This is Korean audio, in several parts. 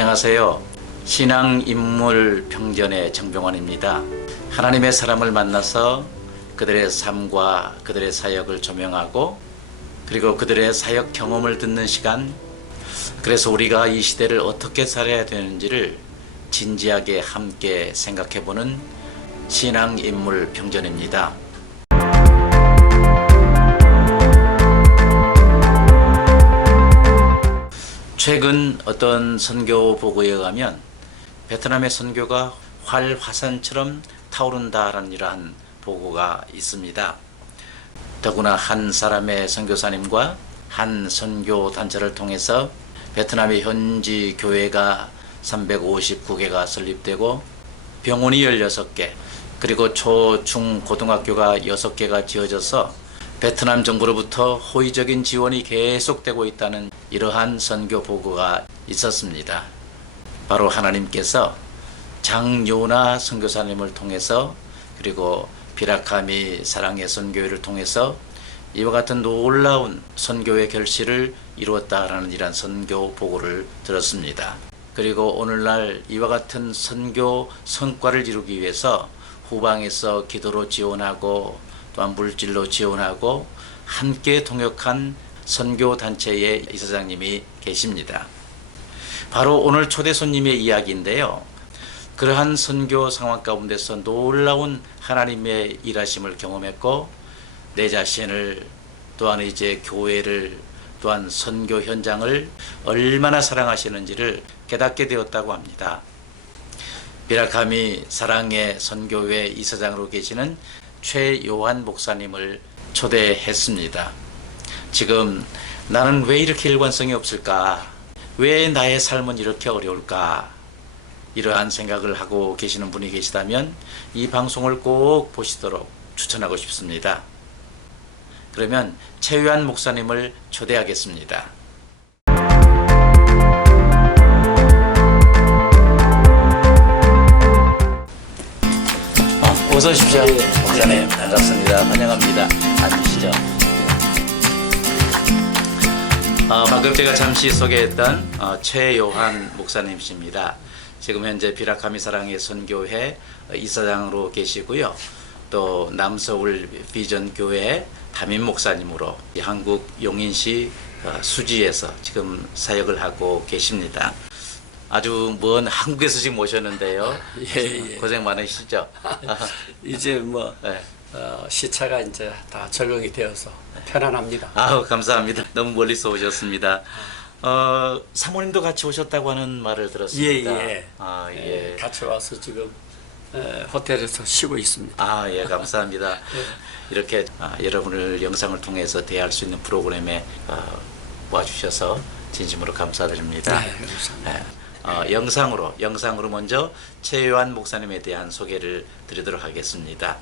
안녕하세요. 신앙인물 평전의 정병환입니다. 하나님의 사람을 만나서 그들의 삶과 그들의 사역을 조명하고 그리고 그들의 사역 경험을 듣는 시간, 그래서 우리가 이 시대를 어떻게 살아야 되는지를 진지하게 함께 생각해보는 신앙인물 평전입니다. 최근 어떤 선교 보고에 의하면 베트남의 선교가 활화산처럼 타오른다라는 이러한 보고가 있습니다. 더구나 한 사람의 선교사님과 한 선교 단체를 통해서 베트남의 현지 교회가 359개가 설립되고 병원이 16개, 그리고 초, 중, 고등학교가 6개가 지어져서 베트남 정부로부터 호의적인 지원이 계속되고 있다는 이러한 선교 보고가 있었습니다. 바로 하나님께서 장요나 선교사님을 통해서 그리고 비라카미 사랑의 선교회를 통해서 이와 같은 놀라운 선교의 결실을 이루었다라는 이러한 선교 보고를 들었습니다. 그리고 오늘날 이와 같은 선교 성과를 이루기 위해서 후방에서 기도로 지원하고 또한 물질로 지원하고 함께 동역한 선교단체의 이사장님이 계십니다. 바로 오늘 초대 손님의 이야기인데요. 그러한 선교 상황 가운데서 놀라운 하나님의 일하심을 경험했고 내 자신을 또한 이제 교회를 또한 선교 현장을 얼마나 사랑하시는지를 깨닫게 되었다고 합니다. 비라카미 사랑의 선교회 이사장으로 계시는 최요한 목사님을 초대했습니다. 지금 나는 왜 이렇게 일관성이 없을까? 왜 나의 삶은 이렇게 어려울까? 이러한 생각을 하고 계시는 분이 계시다면 이 방송을 꼭 보시도록 추천하고 싶습니다. 그러면 최요한 목사님을 초대하겠습니다. 어서 오십시오. 목사님 반갑습니다. 환영합니다. 앉으시죠. 방금 제가 잠시 소개했던 최요한 목사님이십니다. 지금 현재 비라카미 사랑의 선교회 이사장으로 계시고요. 또 남서울 비전 교회 담임 목사님으로 한국 용인시 수지에서 지금 사역을 하고 계십니다. 아주 먼 한국에서 지금 오셨는데요. 예. 고생 많으시죠? 이제 뭐 네. 시차가 이제 다 적응이 되어서 편안합니다. 아우 감사합니다. 너무 멀리서 오셨습니다. 사모님도 같이 오셨다고 하는 말을 들었습니다. 예. 예. 같이 와서 지금 호텔에서 쉬고 있습니다. 예, 감사합니다. 이렇게 여러분을 영상을 통해서 대할 수 있는 프로그램에 와주셔서 진심으로 감사드립니다. 네, 감사합니다. 영상으로 먼저 최요한 목사님에 대한 소개를 드리도록 하겠습니다.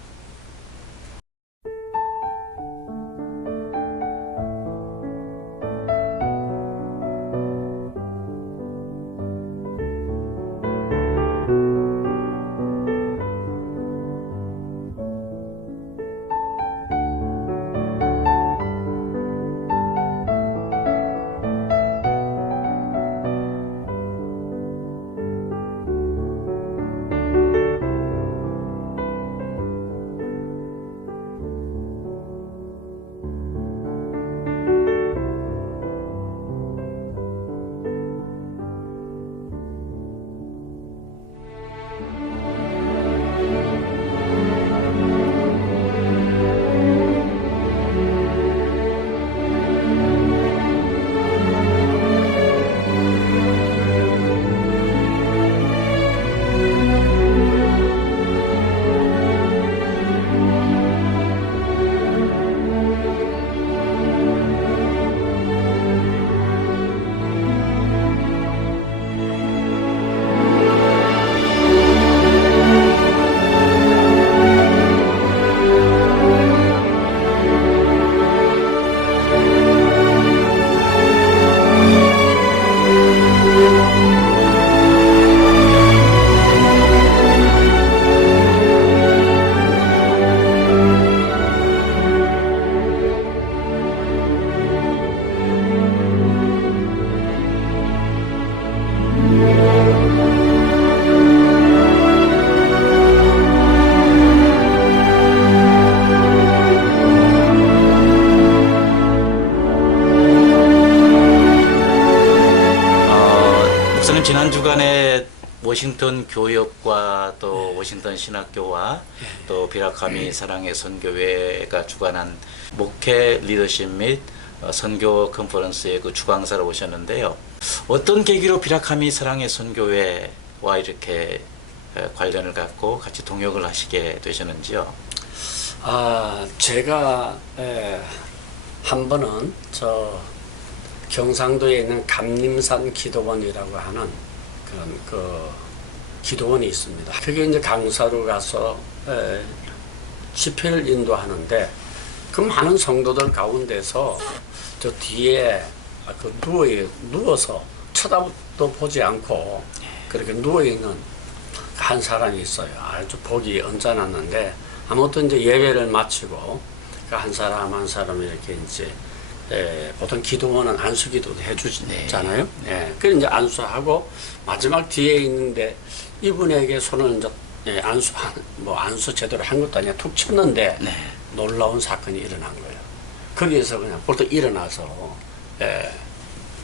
지난 주간에 워싱턴 교역과 또 워싱턴 신학교와 또 비라카미 사랑의 선교회가 주관한 목회 리더십 및 선교 컨퍼런스의 그 주강사로 오셨는데요. 어떤 계기로 비라카미 사랑의 선교회와 이렇게 관련을 갖고 같이 동역을 하시게 되셨는지요? 제가 한 번은 저 경상도에 있는 감림산 기도원이라고 하는 그런 그 기도원이 있습니다. 그게 이제 강사로 가서 집회를 인도하는데 그 많은 성도들 가운데서 저 뒤에 그 누워서 쳐다도 보지 않고 그렇게 누워있는 한 사람이 있어요. 아주 보기 언짢았는데 아무튼 이제 예배를 마치고 그 한 사람 한 사람 이렇게 이제 보통 기도원은 안수기도도 해주잖아요. 그래서 이제 안수하고 마지막 뒤에 있는데 이분에게 손을 이제 안수 제대로 한 것도 아니야 툭 쳤는데 놀라운 사건이 일어난 거예요. 거기에서 그냥 벌떡 일어나서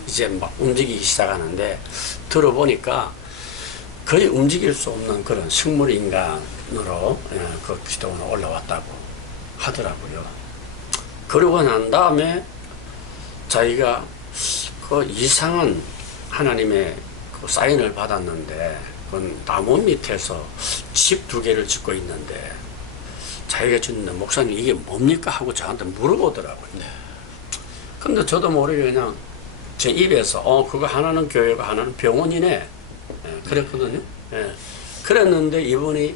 이제 막 움직이기 시작하는데 들어보니까 거의 움직일 수 없는 그런 식물인간으로 그 기도원에 올라왔다고 하더라고요. 그러고 난 다음에 자기가 그 이상한 하나님의 그 사인을 받았는데 그건 나무 밑에서 집 2개를 짓고 있는데 자기가 짓는데 목사님 이게 뭡니까 하고 저한테 물어보더라고요. 근데 저도 모르게 그냥 제 입에서 그거 하나는 교회고 하나는 병원이네 그랬거든요. 그랬는데 이분이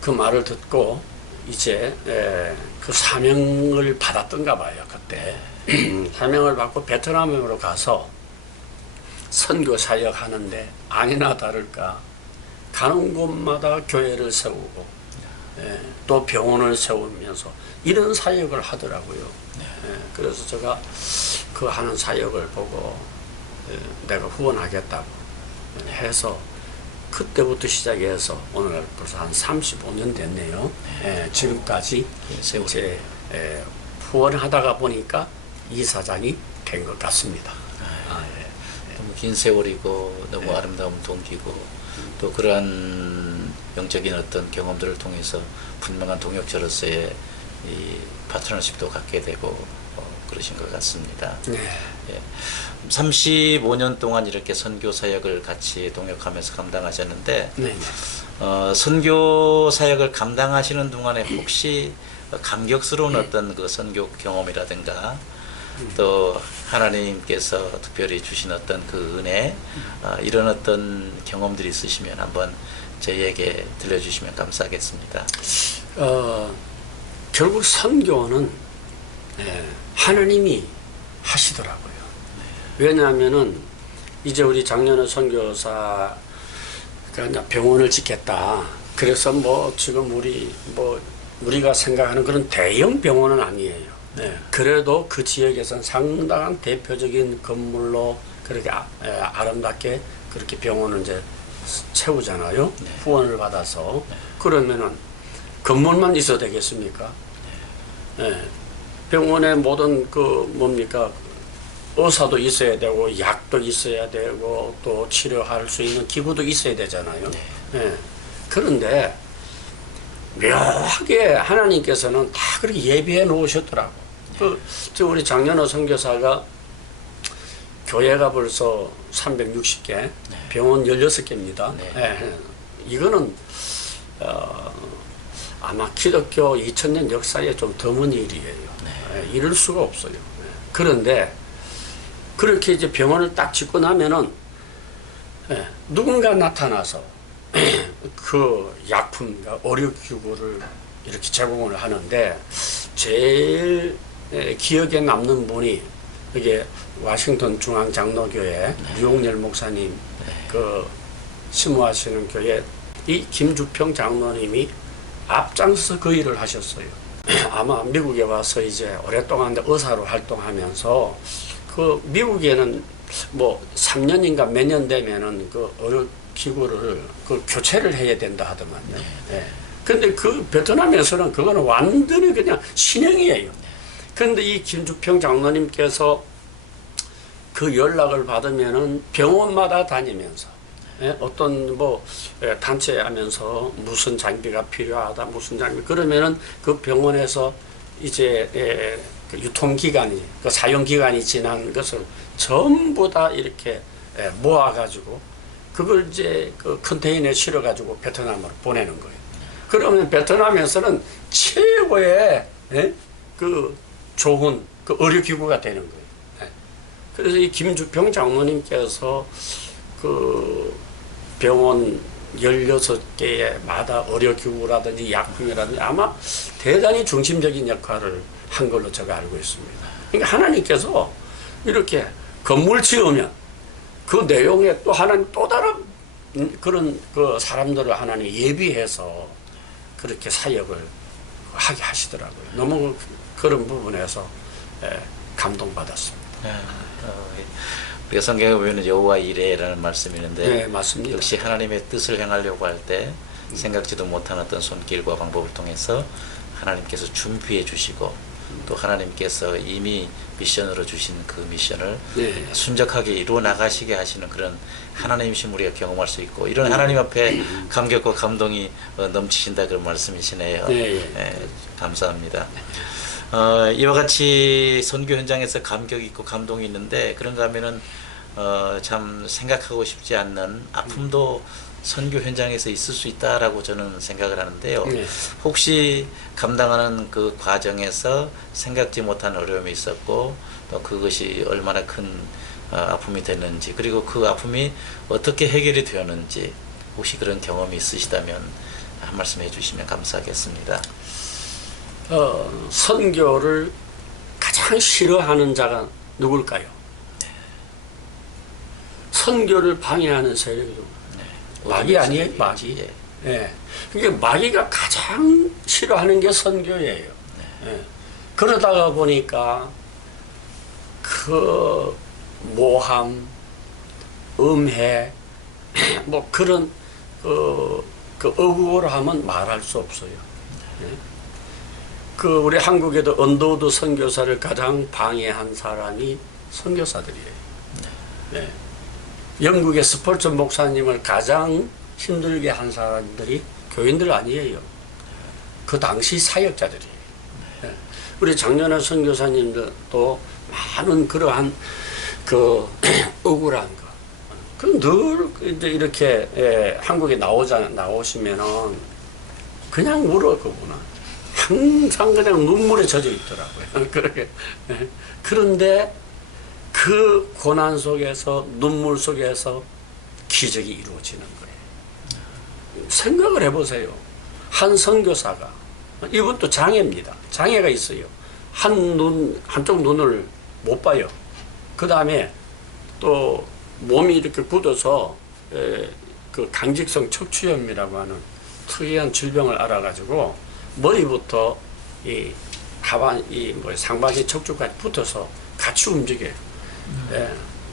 그 말을 듣고 이제 그 사명을 받았던가 봐요. 그때 사명을 받고 베트남으로 가서 선교 사역하는데 아니나 다를까 가는 곳마다 교회를 세우고 또 병원을 세우면서 이런 사역을 하더라고요. 그래서 제가 그 하는 사역을 보고 내가 후원하겠다고 해서 그때부터 시작해서 오늘 벌써 한 35년 됐네요. 지금까지 이제 후원하다가 보니까 이사장이 된 것 같습니다. 너무 긴 세월이고 너무 아름다운 동기고 또 그러한 영적인 어떤 경험들을 통해서 분명한 동역자로서의 이 파트너십도 갖게 되고 그러신 것 같습니다. 35년 동안 이렇게 선교 사역을 같이 동역하면서 감당하셨는데 선교 사역을 감당하시는 동안에 혹시 감격스러운 어떤 그 선교 경험이라든가 또 하나님께서 특별히 주신 어떤 그 은혜 이런 어떤 경험들이 있으시면 한번 저희에게 들려주시면 감사하겠습니다. 결국 선교는 하나님이 하시더라고요. 왜냐하면은 이제 우리 작년에 선교사가 병원을 짓겠다. 그래서 뭐 지금 우리가 생각하는 그런 대형 병원은 아니에요. 그래도 그 지역에서는 상당한 대표적인 건물로 그렇게 아름답게 그렇게 병원을 이제 채우잖아요. 후원을 받아서. 그러면은 건물만 있어도 되겠습니까? 병원에 모든 의사도 있어야 되고 약도 있어야 되고 또 치료할 수 있는 기구도 있어야 되잖아요. 그런데 묘하게 하나님께서는 다 그렇게 예비해 놓으셨더라고. 우리 장년호 선교사가 교회가 벌써 360개, 병원 16개입니다. 이거는 아마 기독교 2000년 역사에 좀 드문 일이에요. 이럴 수가 없어요. 그런데 그렇게 이제 병원을 딱 짓고 나면은 누군가 나타나서 그 약품과 의료기구를 이렇게 제공을 하는데 제일 기억에 남는 분이 이게 워싱턴 중앙장로교회 유홍열 목사님 그 심호하시는 교회 이 김주평 장로님이 앞장서서 그 일을 하셨어요. 아마 미국에 와서 이제 오랫동안 의사로 활동하면서 그 미국에는 뭐 3년인가 몇 년 되면은 그 의료기구를 그 교체를 해야 된다 하더만요. 근데 그 베트남에서는 그거는 완전히 그냥 신형이에요. 그런데 이 김주평 장로님께서 그 그 연락을 받으면은 병원마다 다니면서 어떤 뭐 단체 하면서 무슨 장비가 필요하다 무슨 장비 그러면은 그 병원에서 이제 그 유통기간이 그 사용기간이 지난 것을 전부 다 이렇게 모아가지고 그걸 이제 그 컨테이너에 실어가지고 베트남으로 보내는 거예요. 그러면 베트남에서는 최고의 그 좋은 그 의료기구가 되는 거예요. 그래서 이 김주평 장로님께서 그 병원 16개마다 의료기구라든지 약품이라든지 아마 대단히 중심적인 역할을 한 걸로 제가 알고 있습니다. 그러니까 하나님께서 이렇게 건물 지으면 그 내용에 또 하나님 또 다른 그런 그 사람들을 하나님 예비해서 그렇게 사역을 하게 하시더라고요. 너무 그런 부분에서 감동받았습니다. 우리가 성경에 보면 여호와 이레라는 말씀이 있는데 네, 맞습니다. 역시 하나님의 뜻을 행하려고 할 때 생각지도 못한 어떤 손길과 방법을 통해서 하나님께서 준비해 주시고 또 하나님께서 이미 미션으로 주신 그 미션을 네. 순적하게 이루어 나가시게 하시는 그런 하나님이신 우리가 경험할 수 있고 이런 하나님 앞에 감격과 감동이 넘치신다 그런 말씀이시네요. 네. 감사합니다. 이와 같이 선교 현장에서 감격이 있고 감동이 있는데 그런가 하면은 참 생각하고 싶지 않는 아픔도 선교 현장에서 있을 수 있다라고 저는 생각을 하는데요. 네. 혹시 감당하는 그 과정에서 생각지 못한 어려움이 있었고 또 그것이 얼마나 큰 아픔이 됐는지 그리고 그 아픔이 어떻게 해결이 되었는지 혹시 그런 경험이 있으시다면 한 말씀 해주시면 감사하겠습니다. 선교를 가장 싫어하는 자가 누굴까요? 선교를 방해하는 세력이 마귀 아니에요? 마귀. 그러니까 마귀가 가장 싫어하는 게 선교예요. 그러다가 보니까 그 모함, 음해, 뭐 그런 그 억울함은 말할 수 없어요. 그 우리 한국에도 언더우드 선교사를 가장 방해한 사람이 선교사들이에요. 영국의 스펄전 목사님을 가장 힘들게 한 사람들이 교인들 아니에요. 그 당시 사역자들이에요. 우리 장년의 선교사님들도 많은 그러한 그 억울한 거. 그 늘 이렇게 한국에 나오시면은 그냥 울어 그구나. 항상 그냥 눈물에 젖어 있더라고요. 그렇게. 그런데 그 고난 속에서 눈물 속에서 기적이 이루어지는 거예요. 생각을 해보세요. 한 선교사가 이것도 장애입니다. 장애가 있어요. 한쪽 눈을 못 봐요. 그 다음에 또 몸이 이렇게 굳어서 그 강직성 척추염이라고 하는 특이한 질병을 알아가지고 머리부터 이 하반 상반신 척추까지 붙어서 같이 움직여요.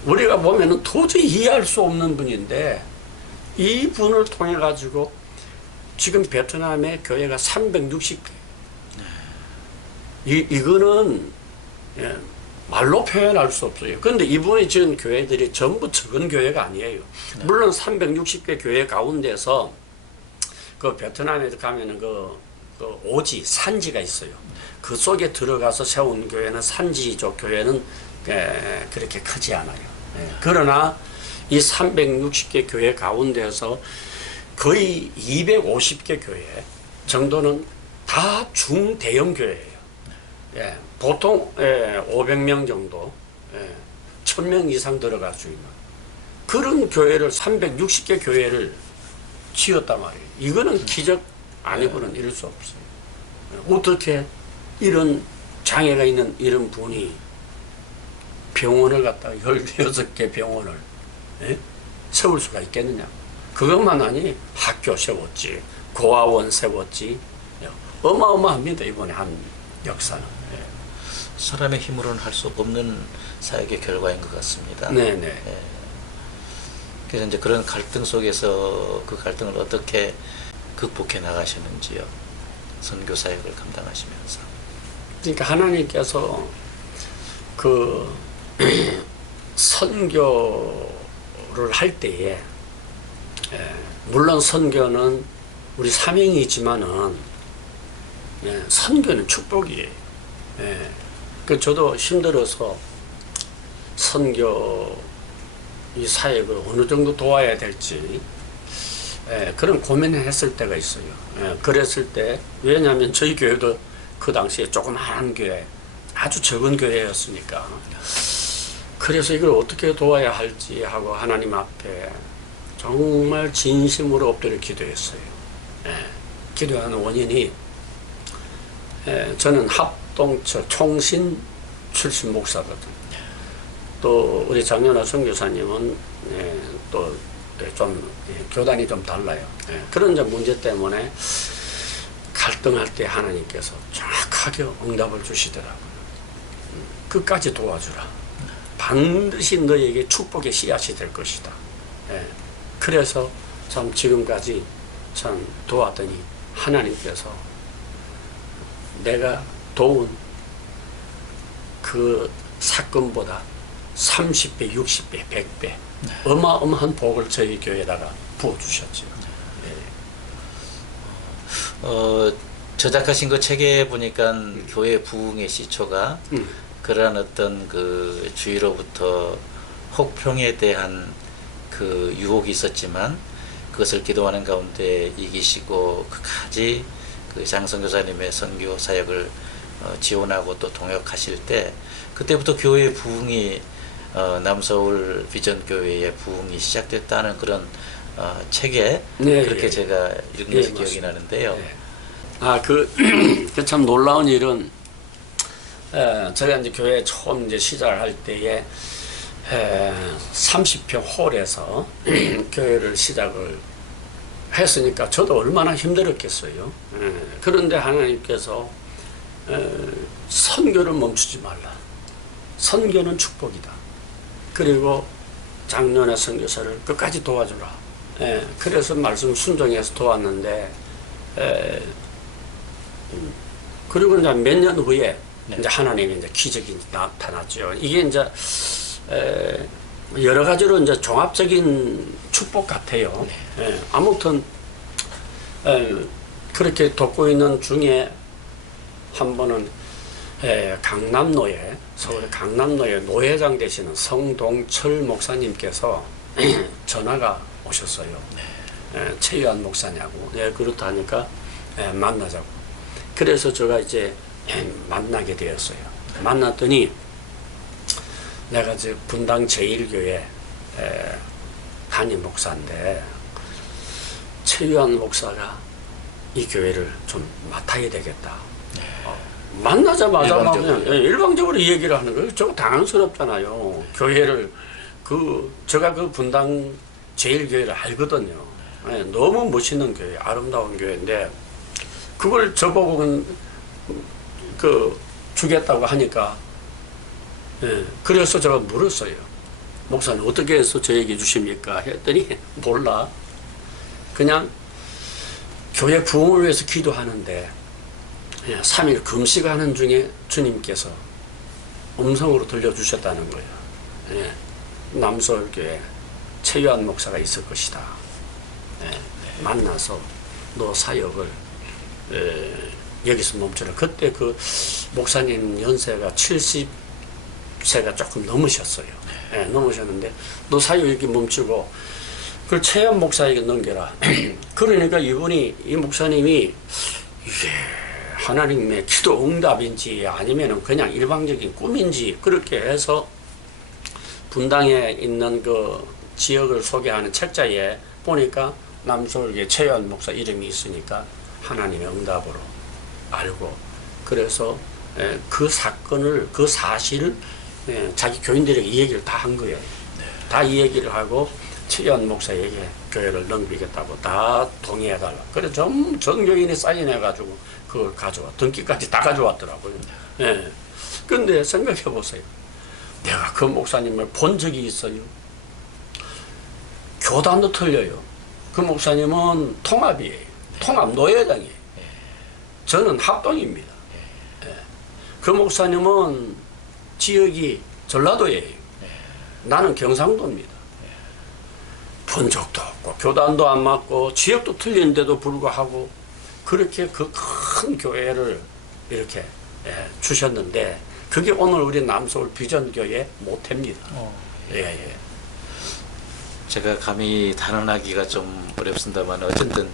우리가 보면은 도저히 이해할 수 없는 분인데 이 분을 통해 가지고 지금 베트남의 교회가 360개. 이거는 말로 표현할 수 없어요. 그런데 이분이 지은 교회들이 전부 적은 교회가 아니에요. 물론 360개 교회 가운데서 그 베트남에 가면은 그 오지 산지가 있어요. 그 속에 들어가서 세운 교회는 산지족 교회는 그렇게 크지 않아요. 그러나 이 360개 교회 가운데서 거의 250개 교회 정도는 다 중대형 교회예요. 보통 500명 정도, 1000명 이상 들어갈 수 있는 그런 교회를 360개 교회를 지었단 말이에요. 이거는 기적 아니고는 이럴 수 없어요. 어떻게 이런 장애가 있는 이런 분이 병원을 갖다가 16개 병원을 세울 수가 있겠느냐. 그것만 아니 학교 세웠지, 고아원 세웠지. 어마어마합니다. 이번에 한 역사는. 사람의 힘으로는 할 수 없는 사역의 결과인 것 같습니다. 네네. 그래서 이제 그런 갈등 속에서 그 갈등을 어떻게 극복해 나가셨는지요. 선교 사역을 감당하시면서. 그러니까 하나님께서 그 선교를 할 때에 물론 선교는 우리 사명이 있지만은 선교는 축복이에요. 그 저도 힘들어서 선교 이 사역을 어느 정도 도와야 될지 그런 고민을 했을 때가 있어요. 그랬을 때 왜냐하면 저희 교회도 그 당시에 조그마한 교회, 아주 적은 교회였으니까 그래서 이걸 어떻게 도와야 할지 하고 하나님 앞에 정말 진심으로 엎드려 기도했어요. 기도하는 원인이 저는 합동처 총신 출신 목사거든요. 또 우리 장윤아 선교사님은 또 좀 교단이 좀 달라요. 그런 점 문제 때문에 갈등할 때 하나님께서 정확하게 응답을 주시더라고요. 끝까지 도와주라. 반드시 너에게 축복의 씨앗이 될 것이다. 그래서 참 지금까지 참 도왔더니 하나님께서 내가 도운 그 사건보다 30배, 60배, 100배 어마어마한 복을 저희 교회에다가 부어주셨죠. 저작하신 그 책에 보니까 교회 부흥의 시초가 그러한 어떤 그 주위로부터 혹평에 대한 그 유혹이 있었지만 그것을 기도하는 가운데 이기시고 끝까지 그 장선교사님의 선교 사역을 지원하고 또 동역하실 때 그때부터 교회의 부흥이 남서울 비전교회의 부흥이 시작됐다는 그런 책에 그렇게 제가 읽으면서 기억이 나는데요. 그 참 놀라운 일은 제가 이제 교회 처음 이제 시작할 때에 30평 홀에서 교회를 시작을 했으니까 저도 얼마나 힘들었겠어요. 그런데 하나님께서 선교를 멈추지 말라. 선교는 축복이다. 그리고 작년에 선교사를 끝까지 도와주라. 그래서 말씀 순종해서 도왔는데 그리고 이제 몇 년 후에 이제 하나님의 이제 기적이 나타났죠. 이게 이제 여러 가지로 이제 종합적인 축복 같아요. 아무튼 그렇게 돕고 있는 중에 한 번은 강남로에 서울 강남로에 노회장 되시는 성동철 목사님께서 전화가 오셨어요. 최유한 목사냐고. 그렇다니까 만나자고. 그래서 제가 이제 만나게 되었어요. 만났더니 내가 이제 분당 제1교회 담임 목사인데 최유한 목사가 이 교회를 좀 맡아야 되겠다. 만나자마자 그냥 일방적으로 이 얘기를 하는 거예요. 저거 당황스럽잖아요. 교회를 제가 그 분당 제1교회를 알거든요. 너무 멋있는 교회, 아름다운 교회인데 그걸 저보고 주겠다고 하니까 그래서 제가 물었어요. 목사님 어떻게 해서 저에게 주십니까? 했더니 몰라. 그냥 교회 부흥을 위해서 기도하는데 3일 금식하는 중에 주님께서 음성으로 들려주셨다는 거예요. 남서울교회 최유한 목사가 있을 것이다. 만나서 너 사역을 여기서 멈춰라. 그때 그 목사님 연세가 70세가 조금 넘으셨어요. 넘으셨는데 너 사역 이렇게 멈추고 그걸 최유한 목사에게 넘겨라. 그러니까 이 목사님이 이게 하나님의 기도 응답인지 아니면은 그냥 일방적인 꿈인지 그렇게 해서 분당에 있는 그 지역을 소개하는 책자에 보니까 남서울교회 최유한 목사 이름이 있으니까 하나님의 응답으로 알고 그래서 그 사건을 그 사실을 자기 교인들에게 이 얘기를 다 한 거예요. 다 이 얘기를 하고 최유한 목사에게 교회를 넘기겠다고 다 동의해달라. 그래서 전 교인이 사인해가지고 그걸 가져와 등기까지 다 가져왔더라고요. 근데 생각해 보세요. 내가 그 목사님을 본 적이 있어요. 교단도 틀려요. 그 목사님은 통합이에요. 통합 노회장이에요. 저는 합동입니다. 그 목사님은 지역이 전라도예요. 나는 경상도입니다. 본 적도 없고 교단도 안 맞고 지역도 틀린데도 불구하고 그렇게 그 큰 교회를 이렇게 주셨는데 그게 오늘 우리 남서울 비전교회 모태입니다. 예, 예. 제가 감히 단언하기가 좀 어렵습니다만 어쨌든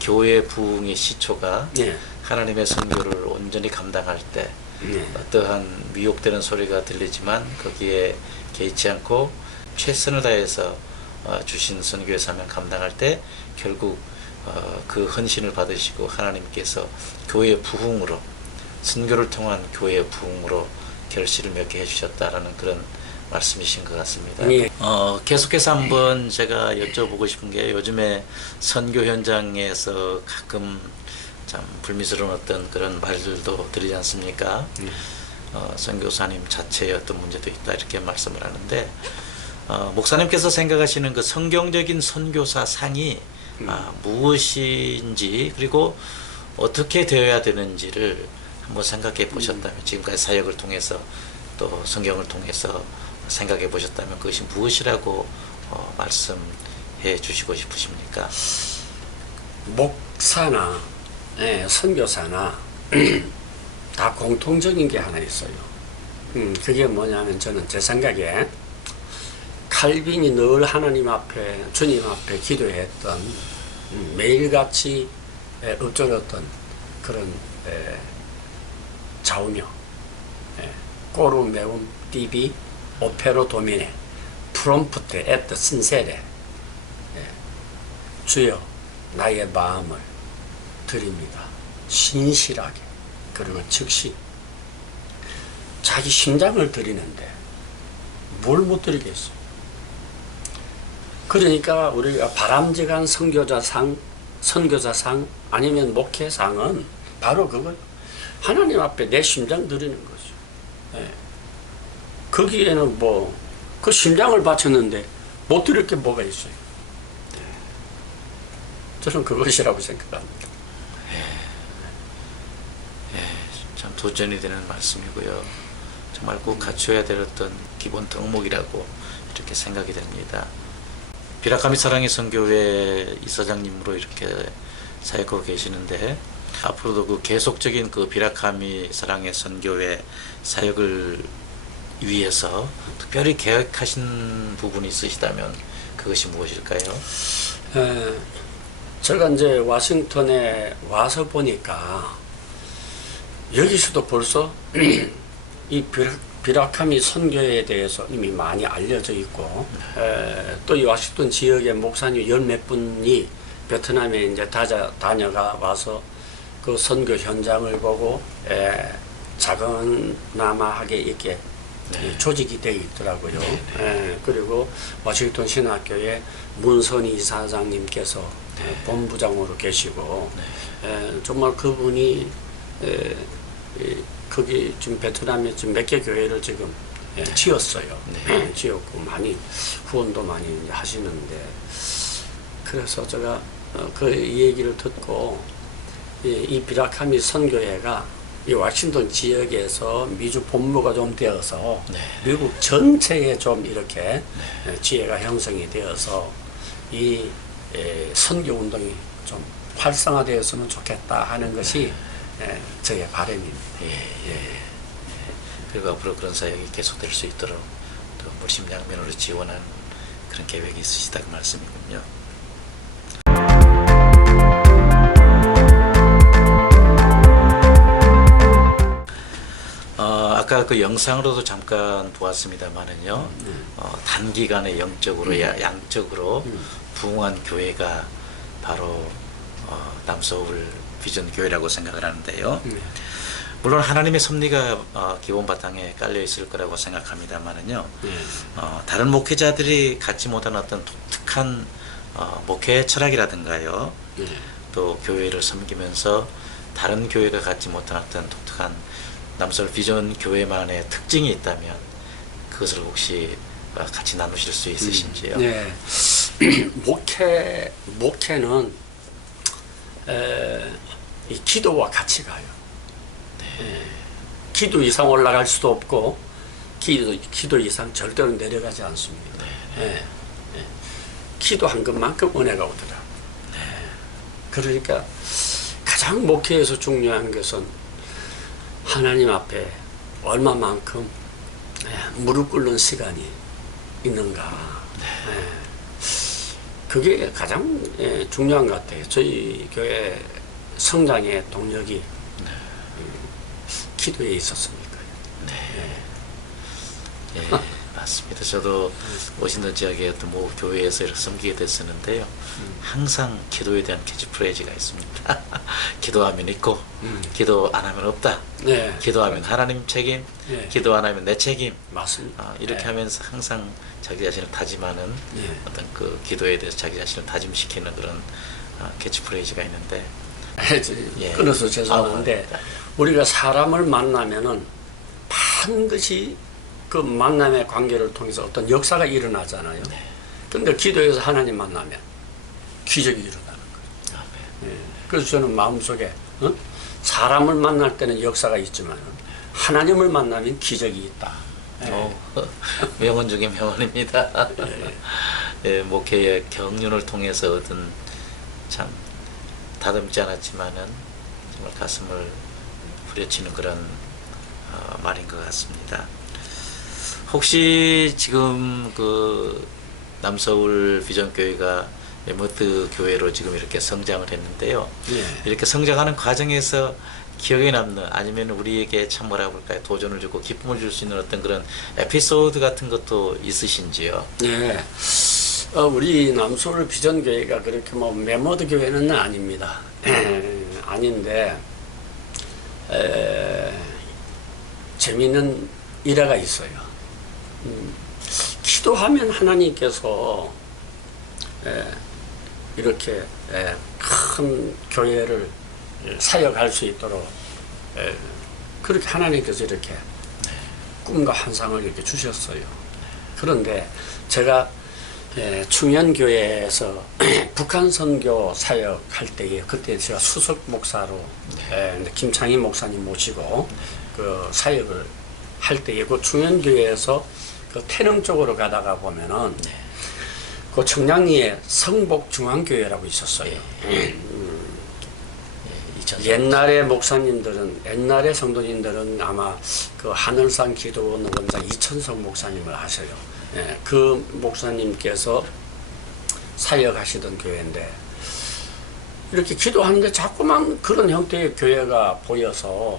교회 부흥의 시초가 예. 하나님의 선교를 온전히 감당할 때 예. 어떠한 미혹되는 소리가 들리지만 거기에 개의치 않고 최선을 다해서 주신 선교의 사명 감당할 때 결국 그 헌신을 받으시고 하나님께서 교회 부흥으로 선교를 통한 교회 부흥으로 결실을 맺게 해주셨다라는 그런 말씀이신 것 같습니다. 예. 계속해서 한번 제가 여쭤보고 싶은 게 요즘에 선교 현장에서 가끔 참 불미스러운 어떤 그런 말들도 들리지 않습니까? 선교사님 자체의 어떤 문제도 있다 이렇게 말씀을 하는데 목사님께서 생각하시는 그 성경적인 선교사 상이 무엇인지 그리고 어떻게 되어야 되는지를 한번 생각해 보셨다면 지금까지 사역을 통해서 또 성경을 통해서 생각해 보셨다면 그것이 무엇이라고 말씀해 주시고 싶으십니까? 목사나 선교사나 다 공통적인 게 하나 있어요. 그게 뭐냐면 저는 제 생각에 칼빈이 늘 하나님 앞에 주님 앞에 기도했던 매일같이 읊조렸던 그런 좌우명 꼬르 메움 띠비 오페로 도미네 프롬프트 에트 신세레 주여 나의 마음을 드립니다. 신실하게 그러면 즉시 자기 심장을 드리는데 뭘 못 드리겠어요. 그러니까 우리가 바람직한 선교자상 아니면 목회상은 바로 그거 하나님 앞에 내 심장 드리는 거죠. 거기에는 뭐 그 심장을 바쳤는데 못 드릴 게 뭐가 있어요. 저는 그것이라고 생각합니다. 참 도전이 되는 말씀이고요. 정말 꼭 갖춰야 될 어떤 기본 덕목이라고 이렇게 생각이 됩니다. 비라카미 사랑의 선교회 이사장님으로 이렇게 사역하고 계시는데 앞으로도 그 계속적인 그 비라카미 사랑의 선교회 사역을 위해서 특별히 계획하신 부분이 있으시다면 그것이 무엇일까요? 제가 이제 워싱턴에 와서 보니까 여기서도 벌써 이 비라카미 선교에 대해서 이미 많이 알려져 있고 또 이 워싱턴 지역의 목사님 열 몇 분이 베트남에 이제 다녀가 와서 그 선교 현장을 보고 작은나마하게 이렇게 조직이 되어 있더라고요. 그리고 워싱턴 신학교의 문선희 이사장님께서 본부장으로 계시고 정말 그분이 거기 지금 베트남에 지금 몇 개 교회를 지금 지었어요. 지었고 많이 후원도 많이 하시는데 그래서 제가 그 얘기를 듣고 이 비라카미 선교회가 이 워싱턴 지역에서 미주 본부가 좀 되어서 미국 전체에 좀 이렇게 지혜가 형성이 되어서 이 선교 운동이 좀 활성화되었으면 좋겠다 하는 것이 저의 바람입니다. 그리고 앞으로 그런 사역이 계속될 수 있도록 또 물심양면으로 지원하는 그런 계획이 있으시다고 말씀이군요. 아까 그 영상으로도 잠깐 보았습니다만은요, 단기간에 영적으로 양적으로 부흥한 교회가 바로 남서울 비전 교회라고 생각을 하는데요. 물론 하나님의 섭리가 기본 바탕에 깔려 있을 거라고 생각합니다만은요, 다른 목회자들이 갖지 못한 어떤 독특한 목회 철학이라든가요, 또 교회를 섬기면서 다른 교회가 갖지 못한 어떤 독특한 남서울 비전 교회만의 특징이 있다면 그것을 혹시 같이 나누실 수 있으신지요? 네. 목회는 이 기도와 같이 가요. 기도 이상 올라갈 수도 없고 기도 이상 절대로 내려가지 않습니다. 예. 기도한 것만큼 은혜가 오더라. 그러니까 가장 목회에서 중요한 것은 하나님 앞에 얼마만큼 무릎 꿇는 시간이 있는가. 그게 가장 중요한 것 같아요. 저희 교회 성장의 동력이 기도에 있었으니까요. 예, 맞습니다. 저도 워싱턴 지역의 어떤 모 교회에서 이렇게 섬기게 됐었는데요. 항상 기도에 대한 캐치프레이즈가 있습니다. 기도하면 있고, 기도 안 하면 없다. 네. 기도하면 하나님 책임, 네. 기도 안 하면 내 책임. 맞습니다. 이렇게 네. 하면서 항상 자기 자신을 다짐하는 네. 어떤 그 기도에 대해서 자기 자신을 다짐시키는 그런 캐치프레이즈가 있는데. 예. 끊어서 죄송한데 우리가 사람을 만나면은 반드시 그 만남의 관계를 통해서 어떤 역사가 일어나잖아요. 그런데 기도에서 하나님 만나면 기적이 일어나는 거예요. 예. 그래서 저는 마음속에 사람을 만날 때는 역사가 있지만 하나님을 만나면 기적이 있다. 명언 중에 명언입니다. 예, 목회의 경륜을 통해서 얻은 참 다듬지 않았지만은 정말 가슴을 후려치는 그런 말인 것 같습니다. 혹시 지금 그 남서울 비전교회가 레모트 교회로 지금 이렇게 성장을 했는데요. 예. 이렇게 성장하는 과정에서 기억에 남는 아니면 우리에게 참 뭐라 볼까요? 도전을 주고 기쁨을 줄 수 있는 어떤 그런 에피소드 같은 것도 있으신지요? 네. 우리 남서울 비전교회가 그렇게 뭐 메모드 교회는 아닙니다. 아닌데 재미있는 일화가 있어요. 기도하면 하나님께서 이렇게 큰 교회를 사역할 수 있도록 그렇게 하나님께서 이렇게 꿈과 환상을 이렇게 주셨어요. 그런데 제가 충현교회에서 북한 선교 사역할 때에 그때 제가 수석 목사로 김창희 목사님 모시고 그 사역을 할 때에 그 충현교회에서 그 태릉 쪽으로 가다가 보면은 그 청량리에 성복중앙교회라고 있었어요. 옛날에 목사님들은 옛날에 성도님들은 아마 그 하늘산 기도원 원장 이천석 목사님을 아셔요. 그 목사님께서 사역하시던 교회인데 이렇게 기도하는데 자꾸만 그런 형태의 교회가 보여서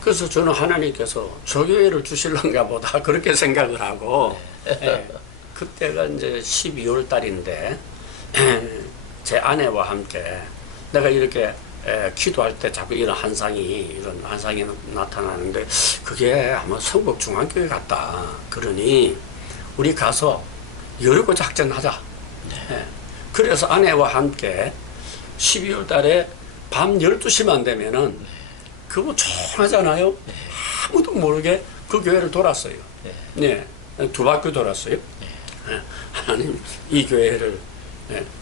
그래서 저는 하나님께서 저 교회를 주실런가 보다 그렇게 생각을 하고 그때가 이제 12월 달인데 제 아내와 함께 내가 이렇게 기도할 때 자꾸 이런 환상이 나타나는데 그게 아마 성북중앙교회 같다. 그러니 우리 가서 여르고 작전하자. 그래서 아내와 함께 12월 달에 밤 12시만 되면은 그거 조용하잖아요. 아무도 모르게 그 교회를 돌았어요. 네. 2바퀴 돌았어요. 하나님 이 교회를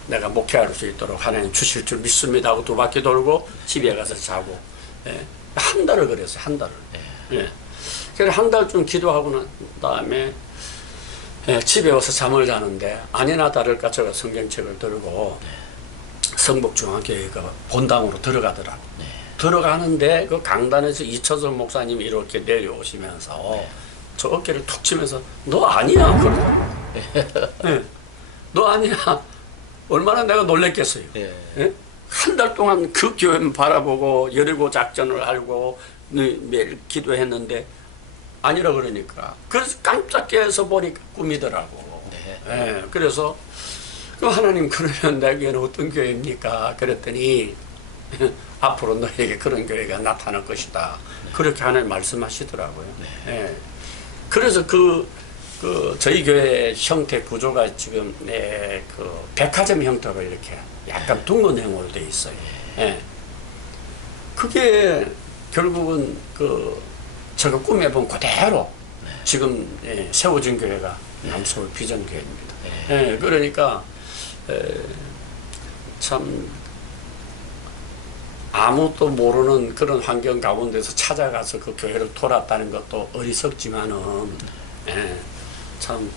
내가 목회할 수 있도록 하나님 주실 줄 믿습니다 하고 2바퀴 돌고 집에 가서 자고 한 달을 그랬어요. 한 달을. 그래서 한 달쯤 기도하고 난 다음에 집에 와서 잠을 자는데 아니나 다를까 제가 성경책을 들고 성북중앙교회가 본당으로 들어가더라고. 들어가는데 그 강단에서 이천석 목사님이 이렇게 내려오시면서 저 어깨를 툭 치면서 너 아니야? 그러더라고. 너 아니야? 얼마나 내가 놀랬겠어요. 한 달 동안 그 교회만 바라보고 여리고 작전을 알고 매일 기도했는데 아니라 그러니까 그래서 깜짝 깨서 보니까 꿈이더라고. 그래서 그 하나님 그러면 내게는 어떤 교회입니까? 그랬더니 앞으로 너에게 그런 교회가 나타날 것이다. 그렇게 하나님 말씀하시더라고요. 그래서 그 저희 교회 형태 구조가 지금 그 백화점 형태로 이렇게 약간 둥근형으로 되어 있어요. 그게 결국은 그 제가 꿈에 본 그대로 지금 세워진 교회가 남서울 비전교회입니다. 그러니까 참 아무도 모르는 그런 환경 가운데서 찾아가서 그 교회를 돌았다는 것도 어리석지만은 예, 참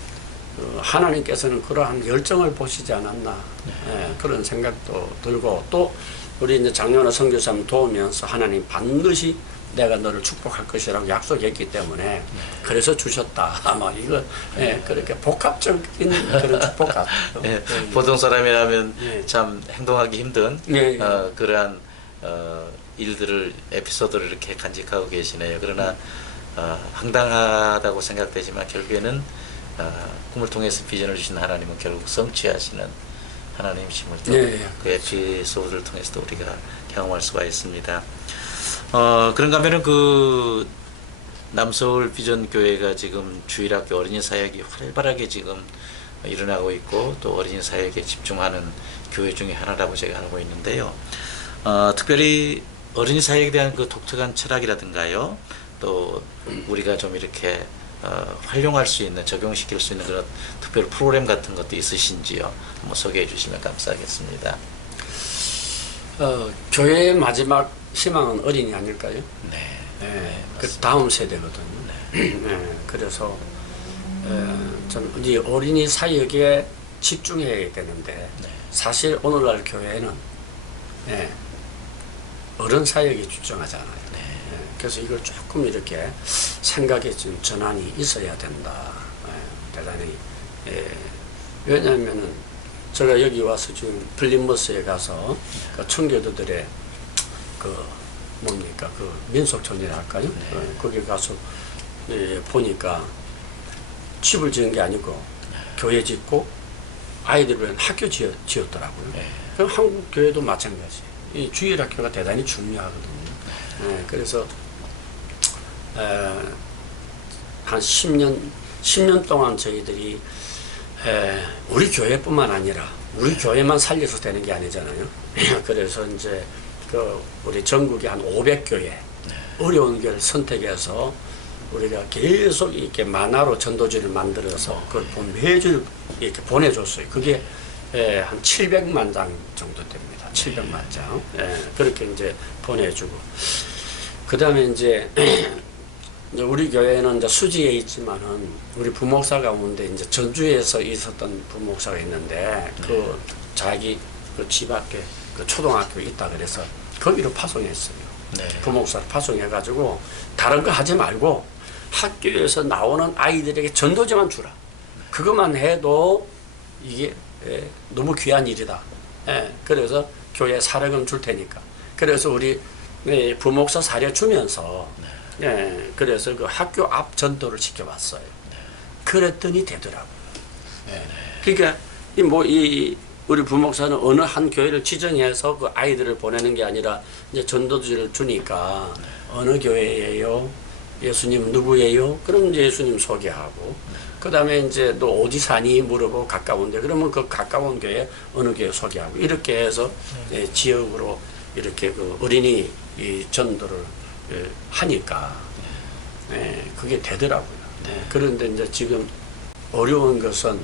하나님께서는 그러한 열정을 보시지 않았나 예, 그런 생각도 들고 또 우리 이제 장로나 선교사님 도우면서 하나님 반드시 내가 너를 축복할 것이라고 약속했기 때문에 그래서 주셨다. 아마 이거 예, 그렇게 복합적인 그런 축복 같아요. 예, 보통 사람이라면 예. 참 행동하기 힘든 예, 예. 그러한 일들을 에피소드를 이렇게 간직하고 계시네요. 그러나 황당하다고 생각되지만 결국에는 꿈을 통해서 비전을 주신 하나님은 결국 성취하시는 하나님이심을 또 예, 예. 그 에피소드를 통해서도 우리가 경험할 수가 있습니다. 그런가 하면은 그 남서울 비전 교회가 지금 주일학교 어린이 사역이 활발하게 지금 일어나고 있고 또 어린이 사역에 집중하는 교회 중에 하나라고 제가 알고 있는데요. 특별히 어린이 사역에 대한 그 독특한 철학이라든가요, 또 우리가 좀 이렇게 활용할 수 있는, 적용시킬 수 있는 그런 특별 프로그램 같은 것도 있으신지요? 한번 소개해 주시면 감사하겠습니다. 교회의 마지막 희망은 어린이 아닐까요? 네. 예, 그 다음 세대거든요. 예, 그래서 좀 이 어린이 사역에 집중해야 되는데 네. 사실 오늘날 교회는 예, 어른 사역에 집중하잖아요. 네. 예, 그래서 이걸 조금 이렇게 생각의 좀 전환이 있어야 된다. 예, 대단히 왜냐하면은 제가 여기 와서 지금 플리머스에 가서 그 청교도들의 그 뭡니까 그 민속촌이라 할까요? 네. 거기 가서 보니까 집을 지은 게 아니고 교회 짓고 아이들을 위한 학교 지었더라고요. 네. 그럼 한국 교회도 마찬가지. 이 주일학교가 대단히 중요하거든요. 그래서 한 10년 동안 저희들이 우리 교회뿐만 아니라 우리 교회만 살려서 되는 게 아니잖아요. 그래서 이제 그 우리 전국에 한 500교회 어려운 교회를 선택해서 우리가 계속 이렇게 만화로 전도지를 만들어서 그걸 매주 이렇게 보내줬어요. 그게 한 700만 장 정도 됩니다. 700만 장. 그렇게 이제 보내주고. 그 다음에 이제 우리 교회는 이제 수지에 있지만은 우리 부목사 가운데 이제 전주에서 있었던 부목사가 있는데 그 자기 그 집 앞에 그 초등학교 있다 그래서 거기로 파송했어요. 네. 부목사를 파송해가지고 다른 거 하지 말고 학교에서 나오는 아이들에게 전도지만 주라. 그것만 해도 이게 너무 귀한 일이다. 그래서 교회 사례금 줄 테니까. 그래서 우리 부목사 사례 주면서 그래서 그 학교 앞 전도를 시켜봤어요. 그랬더니 되더라고요. 그러니까 이 우리 부목사는 어느 한 교회를 지정해서 그 아이들을 보내는 게 아니라 이제 전도지를 주니까 어느 교회예요? 예수님 누구예요? 그럼 이제 예수님 소개하고 그 다음에 이제 너 어디 사니? 물어보고 가까운데 그러면 그 가까운 교회 어느 교회 소개하고 이렇게 해서 지역으로 이렇게 그 어린이 이 전도를 하니까 그게 되더라고요. 그런데 이제 지금 어려운 것은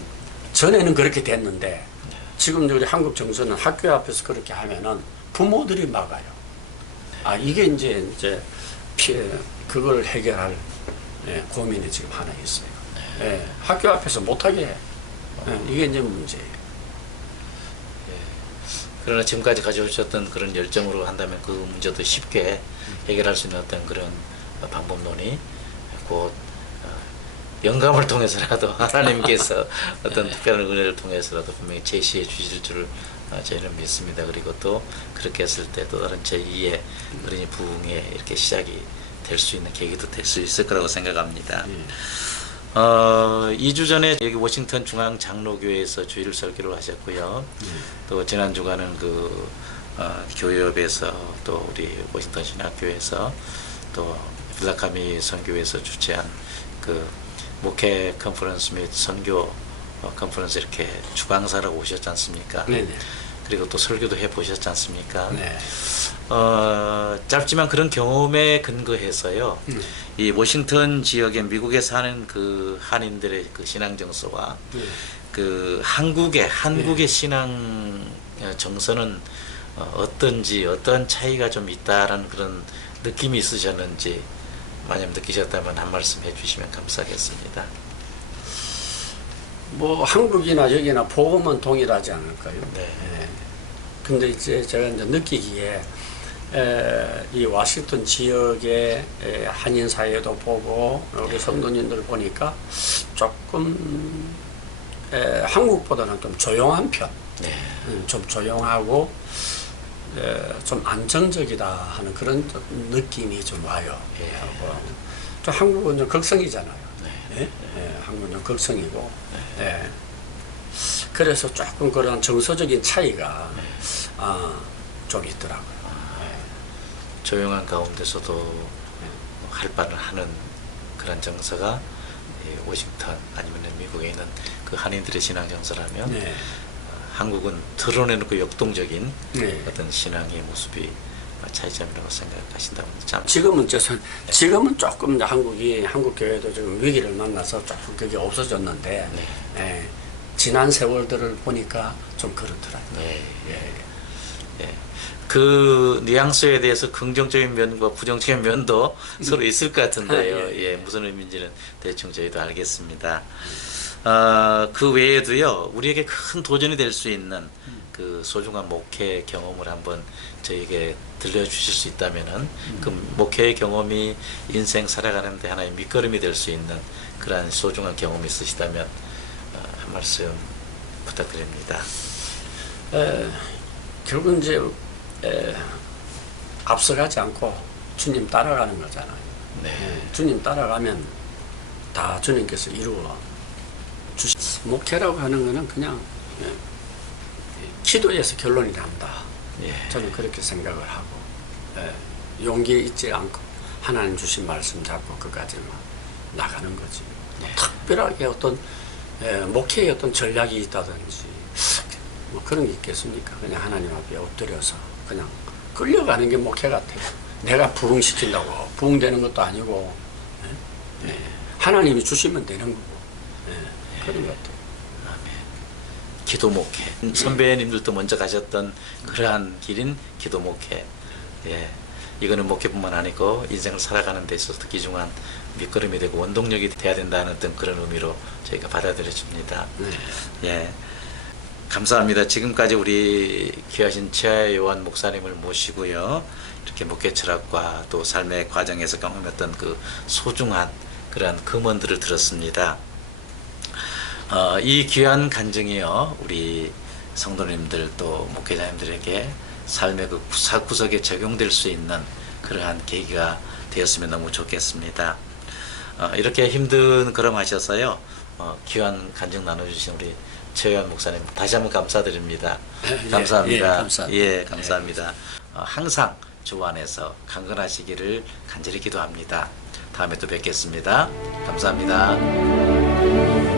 전에는 그렇게 됐는데 지금 우리 한국 정서는 학교 앞에서 그렇게 하면은 부모들이 막아요. 이게 이제 그걸 해결할 고민이 지금 하나 있어요. 학교 앞에서 못하게 해. 이게 이제 문제예요. 그러나 지금까지 가져오셨던 그런 열정으로 한다면 그 문제도 쉽게 해결할 수 있는 어떤 그런 방법론이 곧 영감을 통해서라도 하나님께서 어떤 특별한 은혜를 통해서라도 분명히 제시해 주실 줄 저희는 믿습니다. 그리고 또 그렇게 했을 때 또 다른 제2의 어린이 부흥의 이렇게 시작이 될 수 있는 계기도 될 수 있을 거라고 생각합니다. 2주 전에 여기 워싱턴 중앙 장로교회에서 주일 설교를 하셨고요. 또 지난 주간은 그 교회협에서 또 우리 워싱턴 신학교에서 또 빌라카미 선교회에서 주최한 그 목회 컨퍼런스 및 선교 컨퍼런스 이렇게 주강사라고 오셨지 않습니까? 네네. 그리고 또 설교도 해 보셨지 않습니까? 네. 짧지만 그런 경험에 근거해서요. 이 워싱턴 지역에 미국에 사는 그 한인들의 그 신앙 정서와 그 한국의 신앙 정서는 어떤지 어떤 차이가 좀 있다라는 그런 느낌이 있으셨는지 만약 느끼셨다면 한 말씀 해주시면 감사하겠습니다. 뭐 한국이나 여기나 복음은 동일하지 않을까요? 네. 예. 근데 이제 제가 이제 느끼기에 이 워싱턴 지역의 한인 사회도 보고 우리 성도님들 보니까 조금 한국보다는 좀 조용한 편, 네. 좀 조용하고 좀 안정적이다 하는 그런 느낌이 좀 와요. 예. 또 한국은 좀 극성이잖아요. 네. 예? 예, 한국은 좀 극성이고, 예. 그래서 조금 그런 정서적인 차이가 좀 있더라고요. 조용한 가운데서도 할 바를 하는 그런 정서가 워싱턴 아니면 미국에 있는 그 한인들의 신앙 정서라면 네. 한국은 드러내놓고 역동적인 네. 어떤 신앙의 모습이 차이점이라고 생각하신다면 참 지금은 조금 이제 한국 교회도 지금 위기를 만나서 조금 그게 없어졌는데, 네. 예, 지난 세월들을 보니까 좀 그렇더라고요. 네. 예. 예. 그 뉘앙스에 대해서 긍정적인 면과 부정적인 면도 서로 있을 것 같은데요. 예, 무슨 의미인지는 대충 저희도 알겠습니다. 그 외에도요, 우리에게 큰 도전이 될 수 있는 그 소중한 목회 경험을 한번 저에게 들려주실 수 있다면은 그 목회의 경험이 인생 살아가는데 하나의 밑거름이 될 수 있는 그러한 소중한 경험이 있으시다면 한 말씀 부탁드립니다. 결국은 이제 앞서가지 않고 주님 따라가는 거잖아요. 네. 주님 따라가면 다 주님께서 이루어 주시. 목회라고 하는 거는 그냥 기도에서 결론이 난다. 예. 저는 그렇게 생각을 하고 용기 잊지 않고 하나님 주신 말씀 잡고 그까지만 나가는 거지. 뭐 특별하게 어떤 목회의 어떤 전략이 있다든지 뭐 그런 게 있겠습니까? 그냥 하나님 앞에 엎드려서 그냥 끌려가는 게 목회 같아요. 내가 부흥시킨다고 부흥되는 것도 아니고 하나님이 주시면 되는 거고 그런 것 같아요. 기도 목회. 선배님들도 먼저 가셨던 그러한 길인 기도 목회. 예. 이거는 목회뿐만 아니고 인생을 살아가는 데 있어서 귀중한 밑거름이 되고 원동력이 돼야 된다는 어떤 그런 의미로 저희가 받아들여 줍니다. 예. 감사합니다. 지금까지 우리 귀하신 최하 요한 목사님을 모시고요. 이렇게 목회 철학과 또 삶의 과정에서 경험했던 그 소중한 그러한 금언들을 들었습니다. 이 귀한 간증이요, 우리 성도님들 또 목회자님들에게 삶의 그 구석구석에 적용될 수 있는 그러한 계기가 되었으면 너무 좋겠습니다. 이렇게 힘든 걸음하셔서요, 귀한 간증 나눠주신 우리 최현 목사님 다시 한번 감사드립니다. 감사합니다. 감사합니다. 예, 감사합니다. 항상 주 안에서 강건하시기를 간절히 기도합니다. 다음에 또 뵙겠습니다. 감사합니다.